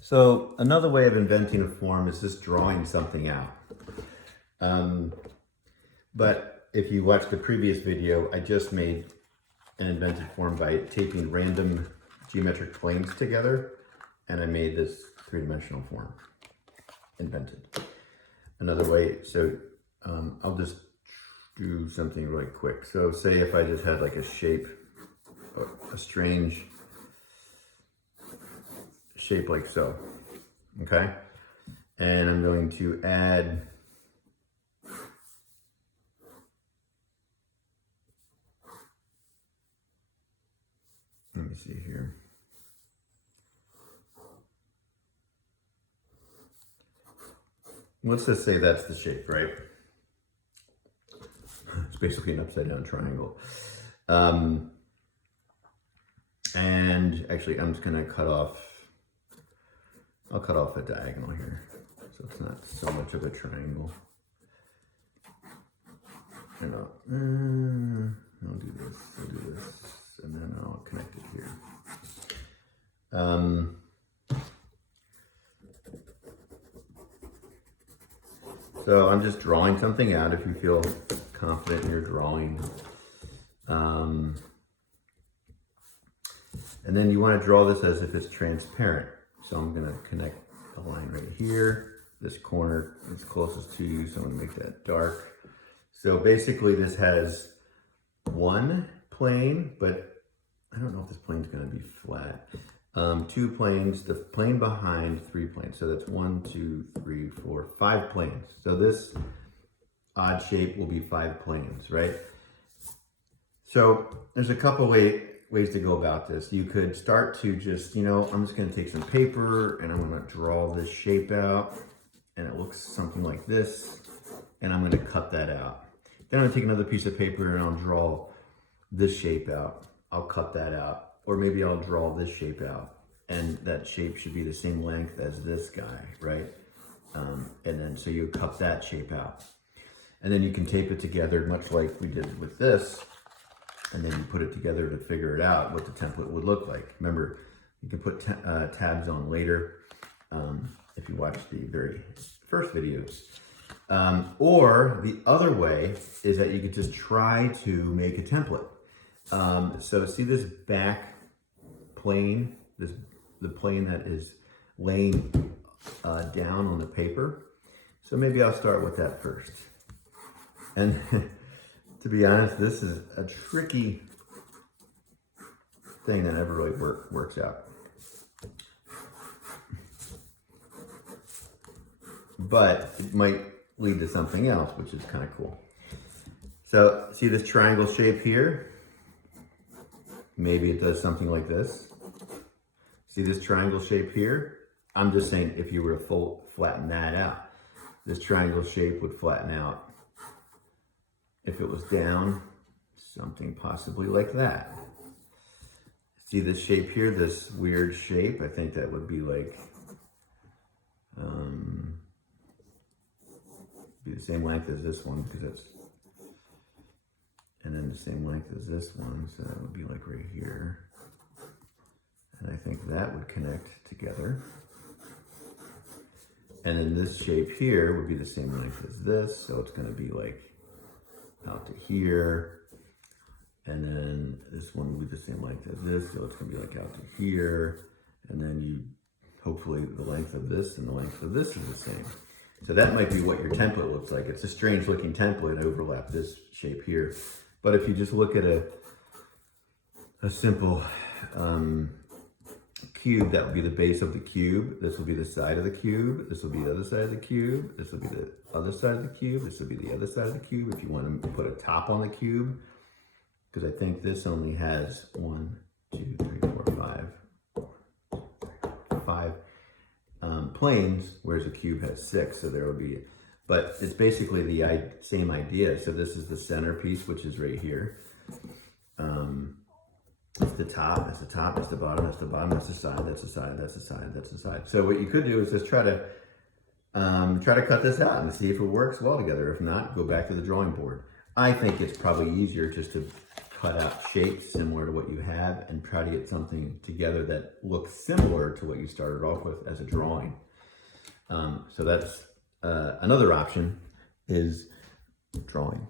So another way of inventing a form is just drawing something out. But if you watched the previous video, I just made an invented form by taping random geometric planes together, and I made this three-dimensional form, invented. Another way, so I'll just do something really quick. So say if I just had like a shape, a strange shape like so, okay? And I'm going to add let me see here. Let's just say that's the shape, right? It's basically an upside down triangle. And actually I'm just gonna I'll cut off a diagonal here. So it's not so much of a triangle. And I'll do this, and then I'll connect it here. So I'm just drawing something out if you feel confident in your drawing. And then you want to draw this as if it's transparent. So I'm going to connect a line right here. This corner is closest to you, so I'm going to make that dark. So basically this has one plane, but I don't know if this plane's going to be flat. Two planes, the plane behind, three planes. So that's 1, 2, 3, 4, 5 planes. So this odd shape will be 5 planes, right? So there's a couple ways to go about this. You could start to just, I'm just going to take some paper and I'm going to draw this shape out, and it looks something like this, and I'm going to cut that out. Then I'm going to take another piece of paper and I'll draw this shape out. I'll cut that out. Or maybe I'll draw this shape out, and that shape should be the same length as this guy, right? And then, so you cut that shape out. And then you can tape it together much like we did with this, and then you put it together to figure it out what the template would look like. Remember, you can put tabs on later if you watch the very first videos. Or the other way is that you could just try to make a template. So see this back plane, the plane that is laying down on the paper. So maybe I'll start with that first. And to be honest, this is a tricky thing that never really works out. But it might lead to something else, which is kind of cool. So see this triangle shape here? Maybe it does something like this. See this triangle shape here? I'm just saying if you were to flatten that out, this triangle shape would flatten out. If it was down, something possibly like that. See this shape here, this weird shape? I think that would be like, be the same length as this one, because it's, and then the same length as this one, so that would be like right here. And I think that would connect together. And then this shape here would be the same length as this, so it's going to be like out to here. And then this one will be the same length as this, so it's going to be like out to here. And then hopefully the length of this and the length of this is the same. So that might be what your template looks like. It's a strange looking template, overlap this shape here. But if you just look at a simple cube, that would be the base of the cube. This will be the side of the cube. This will be the other side of the cube. This will be the other side of the cube. This will be the other side of the cube. If you want to put a top on the cube, because I think this only has 1, 2, 3, 4, 5 planes, whereas a cube has 6. So there will be, but it's basically the same idea. So this is the centerpiece, which is right here. It's the top, that's the top, that's the bottom, that's the bottom, that's the side, that's the side, that's the side, that's the side. So what you could do is just try to cut this out and see if it works well together. If not, go back to the drawing board. I think it's probably easier just to cut out shapes similar to what you have and try to get something together that looks similar to what you started off with as a drawing. So that's another option is drawing.